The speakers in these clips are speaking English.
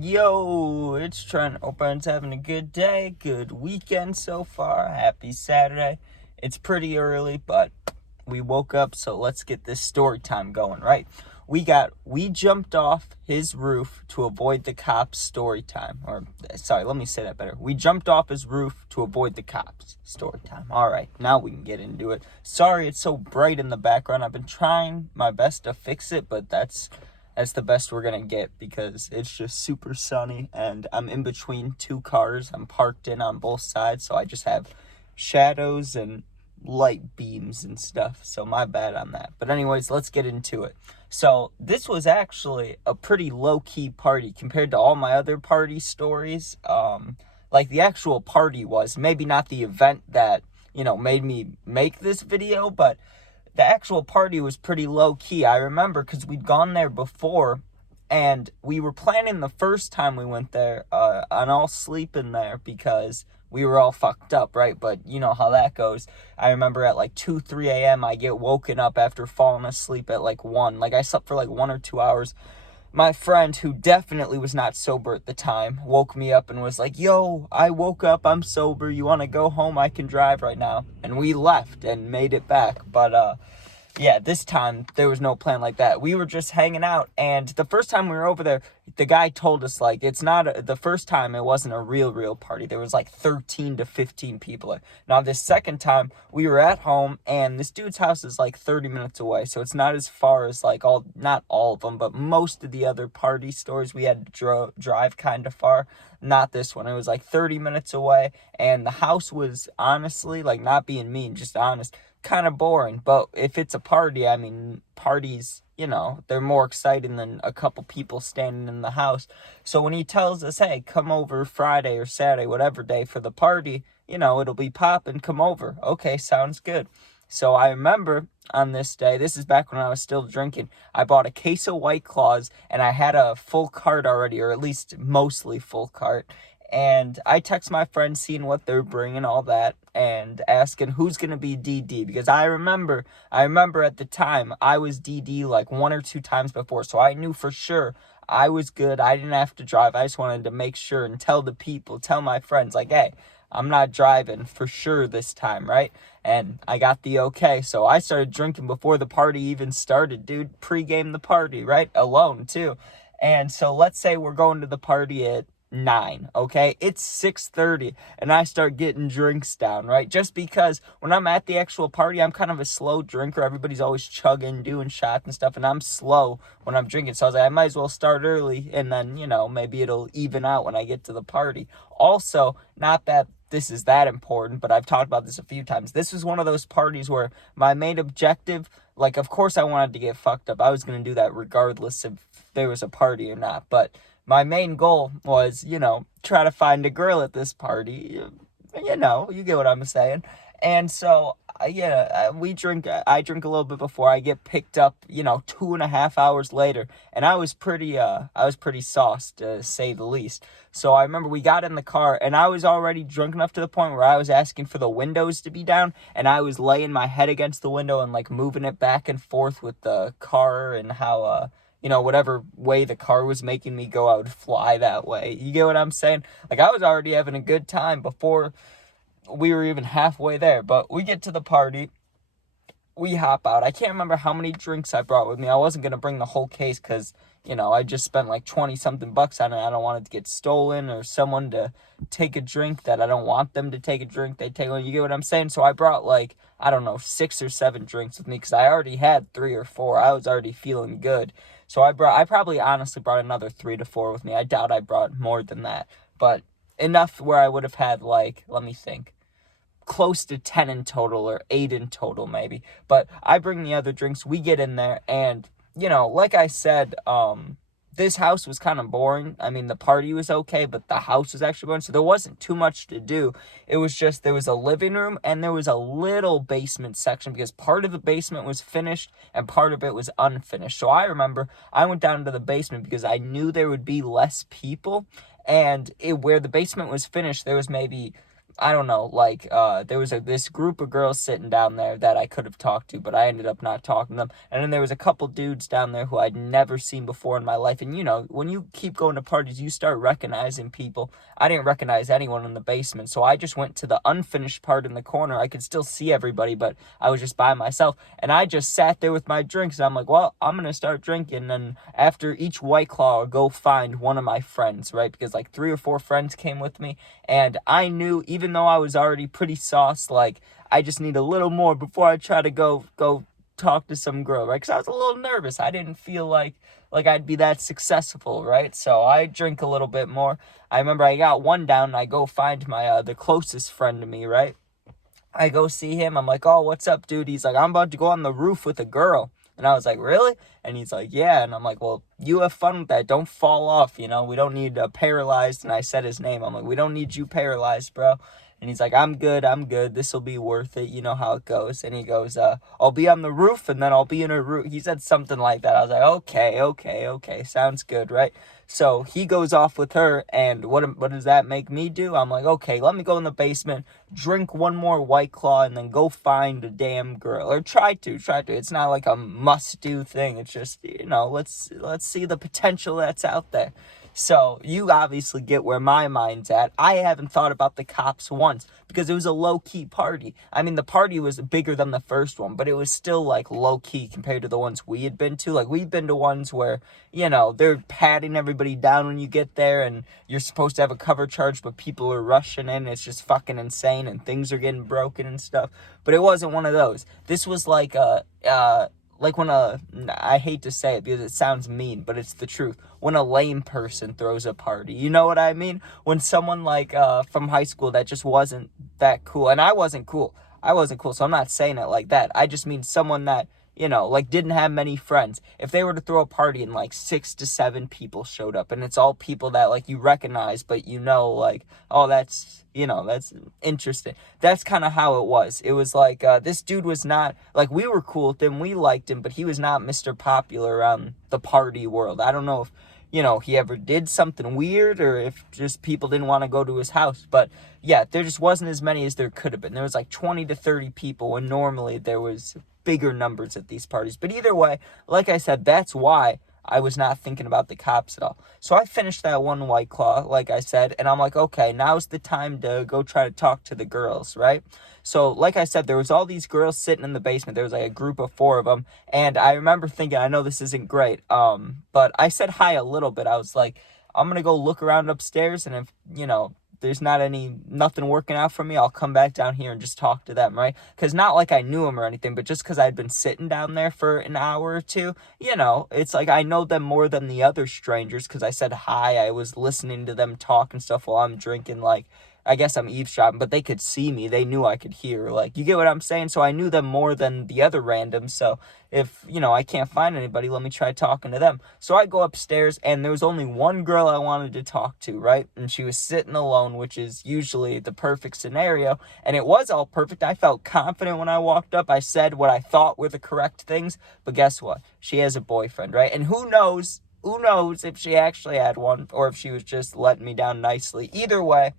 Yo, it's Trent. Hope everyone's having a good day, good weekend so far. Happy Saturday. It's pretty early, but we woke up, so let's get this story time going, right? We jumped off his roof to avoid the cops story time. Let me say that better. We jumped off his roof to avoid the cops story time. All right, now we can get into it. Sorry it's so bright in the background. I've been trying my best to fix it, but that's the best we're gonna get because it's just super sunny and I'm in between two cars. I'm parked in on both sides, so I just have shadows and light beams and stuff. So my bad on that. But anyways, let's get into it. So this was actually a pretty low-key party compared to all my other party stories. Like the actual party was, maybe not the event that, made me make this video, but the actual party was pretty low-key. I remember because we'd gone there before, and we were planning the first time we went there on all sleeping there because we were all fucked up, right? But you know how that goes. I remember at like 2, 3 a.m. I get woken up after falling asleep at like 1. Like I slept for like 1 or 2 hours. My friend, who definitely was not sober at the time, woke me up and was like, yo, I woke up, I'm sober, you want to go home? I can drive right now. And we left and made it back. But yeah, this time there was no plan like that. We were just hanging out, and the first time we were over there, the guy told us, like, the first time it wasn't a real party. There was like 13 to 15 people. Now, this second time, we were at home, and this dude's house is like 30 minutes away, so it's not as far as like not all of them, but most of the other party stores we had to drive kind of far. Not this one. It was like 30 minutes away, and the house was honestly, like, not being mean, just honest, kind of boring. But if it's a party, I mean, parties, they're more exciting than a couple people standing in the house. So when he tells us, hey, come over Friday or Saturday, whatever day for the party, it'll be popping, come over. Okay, sounds good. So I remember on this day, this is back when I was still drinking, I bought a case of White Claws, and I had a full cart already, or at least mostly full cart. And I text my friends seeing what they're bringing, all that, and asking who's going to be DD. Because I remember at the time, I was DD like 1 or 2 times before. So I knew for sure I was good. I didn't have to drive. I just wanted to make sure and tell my friends, like, hey, I'm not driving for sure this time, right? And I got the okay. So I started drinking before the party even started, dude. Pre-game the party, right? Alone, too. And so let's say we're going to the party at 9, okay? It's 6:30 and I start getting drinks down, right? Just because when I'm at the actual party, I'm kind of a slow drinker. Everybody's always chugging, doing shots and stuff, and I'm slow when I'm drinking. So I was like, I might as well start early, and then, maybe it'll even out when I get to the party. Also, not that this is that important, but I've talked about this a few times. This was one of those parties where my main objective, like, of course I wanted to get fucked up. I was going to do that regardless if there was a party or not, but my main goal was, try to find a girl at this party. You get what I'm saying. And so, I drink a little bit before I get picked up, 2.5 hours later. And I was pretty sauced, to say the least. So I remember we got in the car, and I was already drunk enough to the point where I was asking for the windows to be down, and I was laying my head against the window and, like, moving it back and forth with the car, and how, whatever way the car was making me go, I would fly that way. You get what I'm saying? Like, I was already having a good time before we were even halfway there. But we get to the party. We hop out. I can't remember how many drinks I brought with me. I wasn't going to bring the whole case because, I just spent like 20-something bucks on it. I don't want it to get stolen or someone to take a drink that I don't want them to take a drink. They take one. You get what I'm saying? So I brought like, I don't know, 6 or 7 drinks with me because I already had 3 or 4. I was already feeling good. So I probably honestly brought another 3 to 4 with me. I doubt I brought more than that. But enough where I would have had, like, let me think, close to 10 in total or 8 in total maybe. But I bring the other drinks. We get in there and, like I said, this house was kind of boring. I mean, the party was okay, but the house was actually boring. So there wasn't too much to do. It was just, there was a living room and there was a little basement section because part of the basement was finished and part of it was unfinished. So I remember I went down to the basement because I knew there would be less people. And where the basement was finished, there was maybe I don't know, like, there was this group of girls sitting down there that I could have talked to, but I ended up not talking to them. And then there was a couple dudes down there who I'd never seen before in my life. And, when you keep going to parties, you start recognizing people. I didn't recognize anyone in the basement, so I just went to the unfinished part in the corner. I could still see everybody, but I was just by myself. And I just sat there with my drinks, and I'm like, well, I'm going to start drinking. And after each White Claw, I'll go find one of my friends, right? Because, like, 3 or 4 friends came with me. And I knew, even though I was already pretty sauced, like, I just need a little more before I try to go talk to some girl, right? Because I was a little nervous. I didn't feel like I'd be that successful, right? So I drink a little bit more. I remember I got one down, and I go find my the closest friend to me, right? I go see him. I'm like, oh, what's up, dude? He's like, I'm about to go on the roof with a girl. And I was like, really? And he's like, yeah. And I'm like, well, you have fun with that. Don't fall off, We don't need paralyzed. And I said his name. I'm like, we don't need you paralyzed, bro. And he's like, I'm good. This will be worth it. You know how it goes. And he goes, I'll be on the roof, and then I'll be in a room. He said something like that. I was like, okay. Sounds good, right? So he goes off with her, and what does that make me do? I'm like, okay, let me go in the basement, drink one more White Claw, and then go find a damn girl. Or try to. It's not like a must-do thing. It's just, let's see the potential that's out there. So you obviously get where my mind's at. I haven't thought about the cops once because it was a low-key party. I mean, the party was bigger than the first one, but it was still, like, low-key compared to the ones we had been to. Like, we've been to ones where, they're patting everybody down when you get there, and you're supposed to have a cover charge, but people are rushing in. It's just fucking insane, and things are getting broken and stuff. But it wasn't one of those. This was like when I hate to say it because it sounds mean, but it's the truth. When a lame person throws a party, you know what I mean? When someone from high school that just wasn't that cool, and I wasn't cool, so I'm not saying it like that. I just mean someone that, didn't have many friends. If they were to throw a party and 6 to 7 people showed up, and it's all people that you recognize, but oh, that's interesting. That's kind of how it was. It was this dude was not, we were cool with him, we liked him, but he was not Mr. Popular around the party world. I don't know if, he ever did something weird or if just people didn't want to go to his house. But yeah, there just wasn't as many as there could have been. There was 20 to 30 people when normally there was bigger numbers at these parties. But either way, like I said, that's why I was not thinking about the cops at all. So I finished that one White Claw, like I said, and I'm like, okay, now's the time to go try to talk to the girls, right? So, like I said, there was all these girls sitting in the basement. There was a group of 4 of them, and I remember thinking, I know this isn't great, but I said hi a little bit. I was like, I'm gonna go look around upstairs, and if, there's nothing working out for me, I'll come back down here and just talk to them, right? Because not like I knew them or anything, but just because I'd been sitting down there for an hour or two, it's like I know them more than the other strangers because I said hi. I was listening to them talk and stuff while I'm drinking, I guess I'm eavesdropping, but they could see me. They knew I could hear. You get what I'm saying? So I knew them more than the other randoms. So if, I can't find anybody, let me try talking to them. So I go upstairs, and there was only one girl I wanted to talk to, right? And she was sitting alone, which is usually the perfect scenario. And it was all perfect. I felt confident when I walked up. I said what I thought were the correct things. But guess what? She has a boyfriend, right? And who knows if she actually had one or if she was just letting me down nicely. Either way,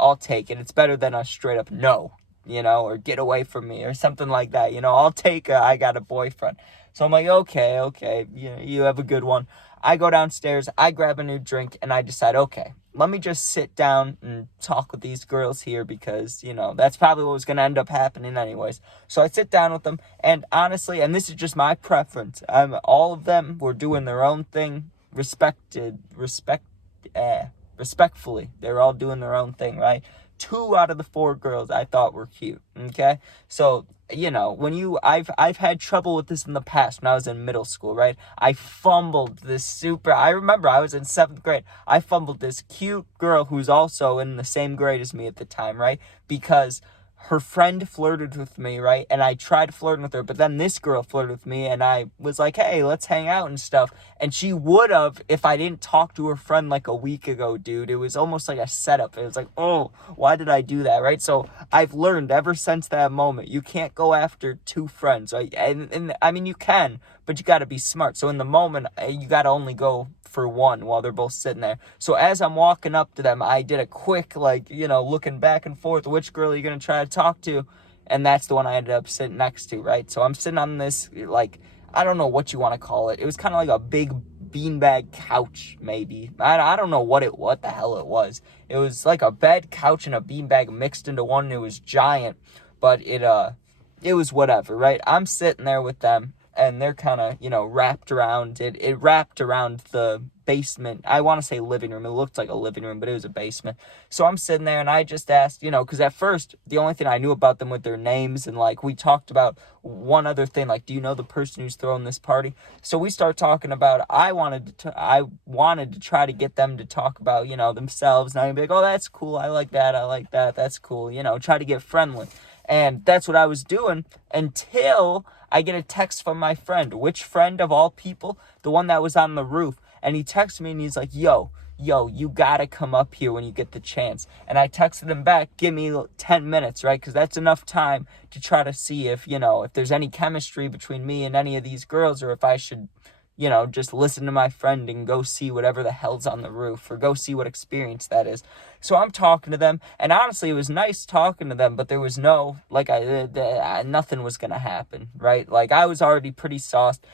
I'll take it. It's better than a straight up no, or get away from me or something like that. I'll take I got a boyfriend. So I'm like, okay, you have a good one. I go downstairs, I grab a new drink, and I decide, okay, let me just sit down and talk with these girls here because, that's probably what was going to end up happening anyways. So I sit down with them, and honestly, and this is just my preference, all of them were doing their own thing, respectfully. They're all doing their own thing, right? 2 out of the 4 girls I thought were cute, okay? So, I've had trouble with this in the past when I was in middle school, right? I remember I was in 7th grade. I fumbled this cute girl who's also in the same grade as me at the time, right? Because her friend flirted with me, right? And I tried flirting with her, but then this girl flirted with me, and I was like, hey, let's hang out and stuff. And she would have if I didn't talk to her friend a week ago, dude. It was almost like a setup. It was like, oh, why did I do that, right? So I've learned ever since that moment, you can't go after 2 friends, right? And I mean, you can, but you got to be smart. So in the moment, you got to only go for one while they're both sitting there. So as I'm walking up to them, I did a quick, like, looking back and forth, which girl are you going to try to talk to? And that's the one I ended up sitting next to, right? So I'm sitting on this, like, I don't know what you want to call it. It was kind of like a big beanbag couch, maybe. I don't know what the hell it was. It was like a bed, couch, and a beanbag mixed into one. And it was giant, but it was whatever, right? I'm sitting there with them, and they're kind of, wrapped around it. It wrapped around the basement. I want to say living room. It looked like a living room, but it was a basement. So I'm sitting there, and I just asked, because at first, the only thing I knew about them was their names, and, like, we talked about one other thing, like, do you know the person who's throwing this party? So we start talking about, I wanted to try to get them to talk about, themselves, and I'd be like, oh, that's cool, I like that, that's cool, try to get friendly. And that's what I was doing until I get a text from my friend. Which friend of all people? The one that was on the roof. And he texted me and he's like, yo, you gotta come up here when you get the chance. And I texted him back, give me 10 minutes, right? Because that's enough time to try to see if there's any chemistry between me and any of these girls, or if I should, just listen to my friend and go see whatever the hell's on the roof, or go see what experience that is. So I'm talking to them, and honestly, it was nice talking to them, but there was no, like, nothing was gonna happen, right? Like, I was already pretty sauced.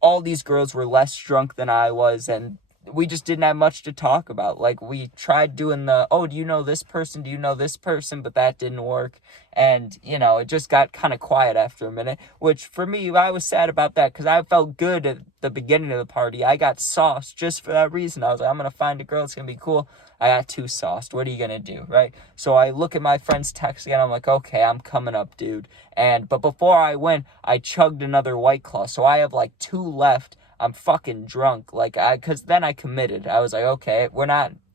All these girls were less drunk than I was, and we just didn't have much to talk about. Like, we tried doing the, oh, do you know this person? Do you know this person? But that didn't work. And, it just got kind of quiet after a minute, which for me, I was sad about that because I felt good at the beginning of the party. I got sauced just for that reason. I was like, I'm going to find a girl. It's going to be cool. I got too sauced. What are you going to do, right? So I look at my friend's text again. I'm like, okay, I'm coming up, dude. But before I went, I chugged another White Claw. So I have like 2 left. I'm fucking drunk. Cause then I committed. I was like, okay,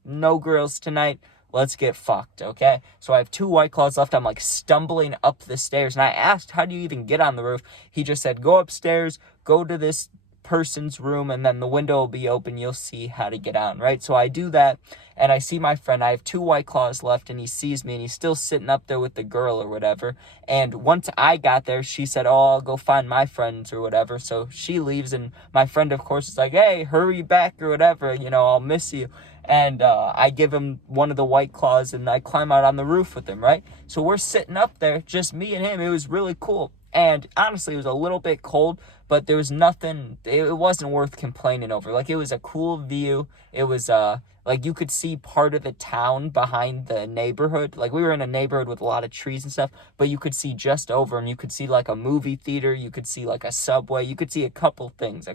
no girls tonight. Let's get fucked, okay? So I have 2 White Claws left. I'm like stumbling up the stairs. And I asked, how do you even get on the roof? He just said, go upstairs, go to this person's room, and then the window will be open. You'll see how to get on, right? So I do that, and I see my friend. I have 2 White Claws left, and he sees me, and he's still sitting up there with the girl or whatever. And once I got there, she said, oh, I'll go find my friends or whatever. So she leaves, and my friend, of course, is like, hey, hurry back or whatever. I'll miss you. And I give him one of the White Claws, and I climb out on the roof with him, right? So we're sitting up there, just me and him. It was really cool. And honestly, it was a little bit cold, but there was nothing, it wasn't worth complaining over. Like, it was a cool view. It was, like, you could see part of the town behind the neighborhood. Like, we were in a neighborhood with a lot of trees and stuff, but you could see just over them. You could see, like, a movie theater. You could see, like, a Subway. You could see a couple things,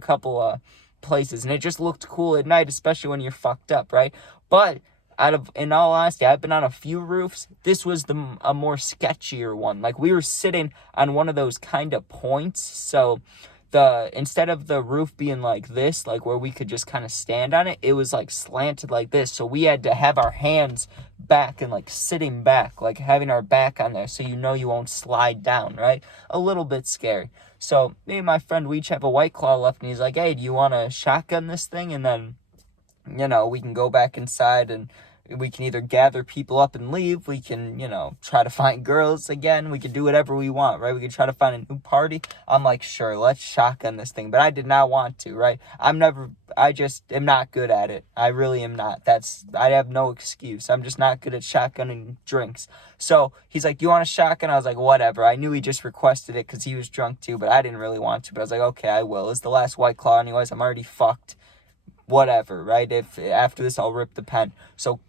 places, and it just looked cool at night, especially when you're fucked up, right? But in all honesty, I've been on a few roofs. This was a more sketchier one. Like, we were sitting on one of those kind of points, so instead of the roof being like this, like where we could just kind of stand on it, it was like slanted like this. So we had to have our hands back and like sitting back, like having our back on there, so you won't slide down, right? A little bit scary. So me and my friend, we each have a White Claw left, and he's like, hey, do you want to shotgun this thing? And then, we can go back inside, and we can either gather people up and leave. We can, try to find girls again. We can do whatever we want, right? We can try to find a new party. I'm like, sure, let's shotgun this thing. But I did not want to, right? I just am not good at it. I really am not. I have no excuse. I'm just not good at shotgunning drinks. So he's like, you want a shotgun? I was like, whatever. I knew he just requested it because he was drunk too, but I didn't really want to. But I was like, okay, I will. It's the last White Claw anyways. I'm already fucked. Whatever, right? If after this I'll rip the pen. So,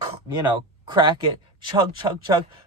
crack it, chug.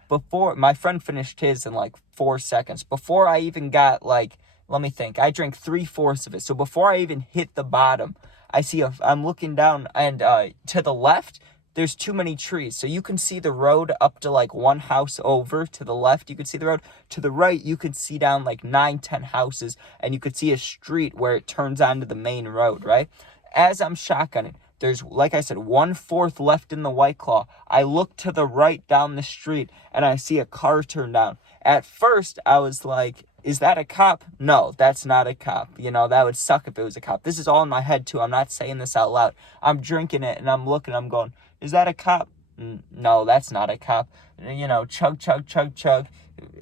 Before my friend finished his in like 4 seconds. Before I even got let me think. I drank 3/4 of it. So before I even hit the bottom, I'm looking down, and to the left, there's too many trees. So you can see the road up to like one house over. To the left, you could see the road. To the right, you could see down like 9-10 houses, and you could see a street where it turns onto the main road, right? As I'm shotgunning, there's, like I said, 1/4 left in the White Claw. I look to the right down the street, and I see a car turn down. At first, I was like, is that a cop? No, that's not a cop. That would suck if it was a cop. This is all in my head, too. I'm not saying this out loud. I'm drinking it, and I'm looking, I'm going, is that a cop? No, that's not a cop. chug, chug, chug, chug.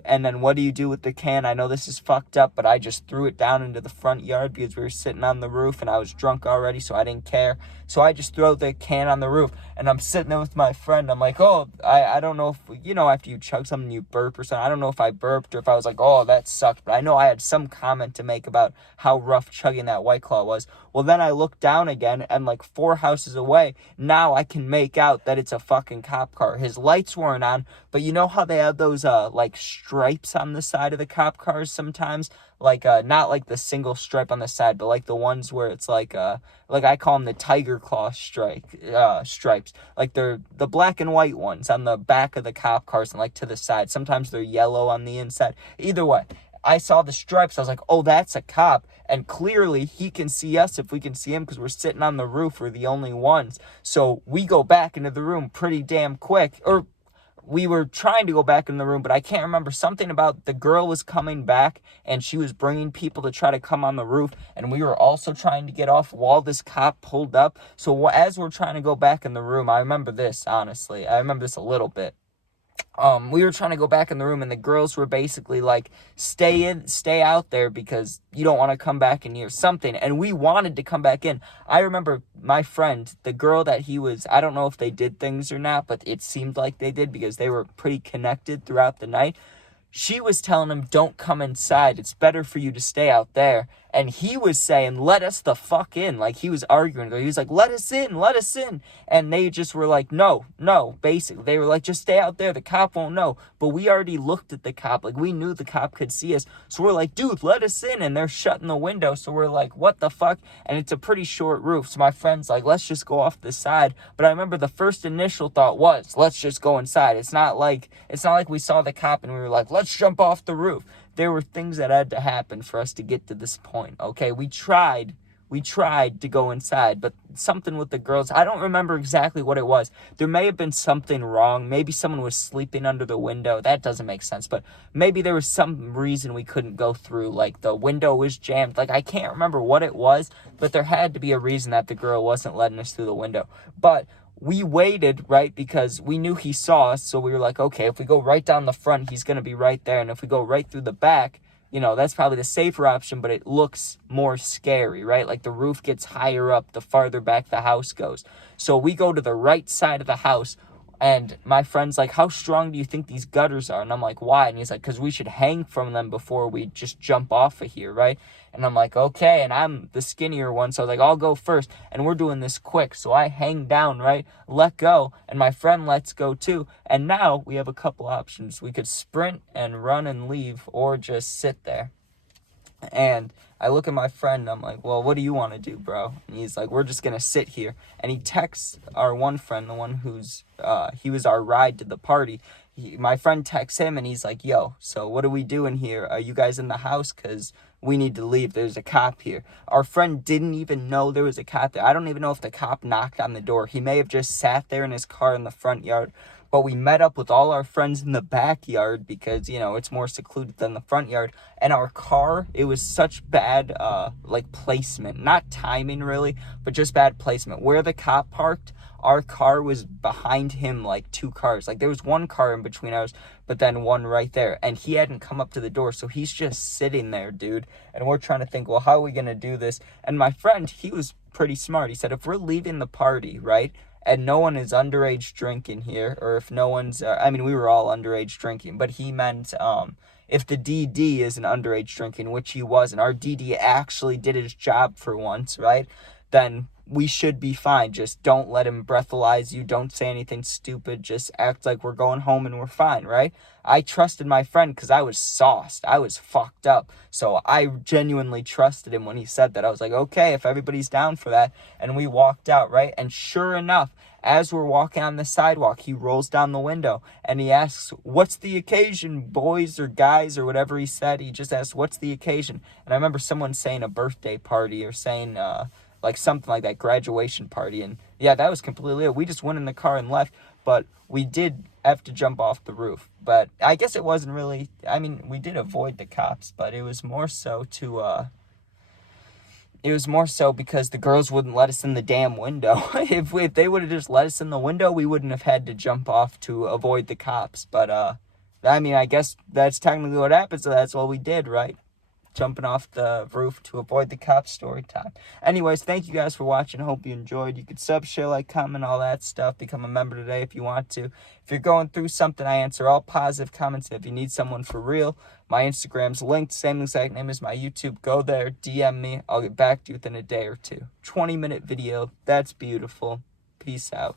And then what do you do with the can? I know this is fucked up, but I just threw it down into the front yard because we were sitting on the roof and I was drunk already, so I didn't care. So I just throw the can on the roof, and I'm sitting there with my friend. I'm like, oh, I don't know if, after you chug something, you burp or something. I don't know if I burped or if I was like, oh, that sucked. But I know I had some comment to make about how rough chugging that White Claw was. Well, then I look down again, and like 4 houses away, now I can make out that it's a fucking cop car. His lights weren't on, but you know how they have those, like, stripes on the side of the cop cars sometimes? Like, not like the single stripe on the side, but like the ones where it's like I call them the tiger claw stripes. Like they're the black and white ones on the back of the cop cars and like to the side. Sometimes they're yellow on the inside. Either way, I saw the stripes. I was like, oh, that's a cop. And clearly he can see us if we can see him because we're sitting on the roof. We're the only ones. So we go back into the room pretty damn quick. Or we were trying to go back in the room, but I can't remember. Something about the girl was coming back and she was bringing people to try to come on the roof, and we were also trying to get off while this cop pulled up. So as we're trying to go back in the room, I remember this, honestly. I remember this a little bit. We were trying to go back in the room, and the girls were basically like, stay out there because you don't want to come back in here, something. And we wanted to come back in. I remember my friend, the girl that he was, I don't know if they did things or not, but it seemed like they did because they were pretty connected throughout the night. She was telling him, don't come inside. It's better for you to stay out there. And he was saying, let us the fuck in. Like, he was arguing. He was like, let us in, let us in. And they just were like, no, basically. They were like, just stay out there. The cop won't know. But we already looked at the cop. Like, we knew the cop could see us. So we're like, dude, let us in. And they're shutting the window. So we're like, what the fuck? And it's a pretty short roof. So my friend's like, let's just go off the side. But I remember the first initial thought was, let's just go inside. It's not like we saw the cop and we were like, let's jump off the roof. There were things that had to happen for us to get to this point, okay? We tried to go inside, but something with the girls, I don't remember exactly what it was. There may have been something wrong. Maybe someone was sleeping under the window. That doesn't make sense, but maybe there was some reason we couldn't go through. Like, the window was jammed. Like, I can't remember what it was, but there had to be a reason that the girl wasn't letting us through the window. But we waited, right, because we knew he saw us, so we were like, okay, if we go right down the front, he's going to be right there, and if we go right through the back, that's probably the safer option, but it looks more scary, right? Like, the roof gets higher up the farther back the house goes. So we go to the right side of the house, and my friend's like, how strong do you think these gutters are? And I'm like, why? And he's like, because we should hang from them before we just jump off of here, right? And I'm like, okay. And I'm the skinnier one, so I was like, I'll go first. And we're doing this quick. So I hang down, right? Let go. And my friend lets go too. And now we have a couple options. We could sprint and run and leave, or just sit there. And I look at my friend and I'm like, well, what do you want to do, bro? And he's like, we're just going to sit here. And he texts our one friend, the one who's, he was our ride to the party. My friend texts him and he's like, yo, so what are we doing here? Are you guys in the house? Because we need to leave. There's a cop here. Our friend didn't even know there was a cop there. I don't even know if the cop knocked on the door. He may have just sat there in his car in the front yard. But we met up with all our friends in the backyard because, it's more secluded than the front yard. And our car, it was such bad, placement. Not timing, really, but just bad placement. Where the cop parked, our car was behind him, like 2 cars. Like, there was 1 car in between ours, but then 1 right there. And he hadn't come up to the door, so he's just sitting there, dude. And we're trying to think, well, how are we going to do this? And my friend, he was pretty smart. He said, if we're leaving the party, right, and no one is underage drinking here, or if no one's, we were all underage drinking, but he meant, if the DD isn't underage drinking, which he wasn't, our DD actually did his job for once, right, then we should be fine. Just don't let him breathalyze you. Don't say anything stupid. Just act like we're going home and we're fine, right? I trusted my friend because I was sauced. I was fucked up. So I genuinely trusted him when he said that. I was like, okay, if everybody's down for that. And we walked out, right? And sure enough, as we're walking on the sidewalk, he rolls down the window and he asks, what's the occasion, boys or guys, or whatever he said. He just asked, what's the occasion? And I remember someone saying a birthday party or saying, something like that, graduation party. And yeah, that was completely it. We just went in the car and left, but we did have to jump off the roof. But I guess it wasn't really, we did avoid the cops, but it was more so to, it was more so because the girls wouldn't let us in the damn window. If they would have just let us in the window, we wouldn't have had to jump off to avoid the cops. But, I mean, I guess that's technically what happened, so that's what we did, right? Jumping off the roof to avoid the cops. Story time. Anyways, thank you guys for watching. Hope you enjoyed. You could sub, share, like, comment, all that stuff. Become a member today if you want to. If you're going through something, I answer all positive comments. If you need someone for real, my Instagram's linked. Same exact name as my YouTube. Go there, DM me. I'll get back to you within a day or two. 20-minute video. That's beautiful. Peace out.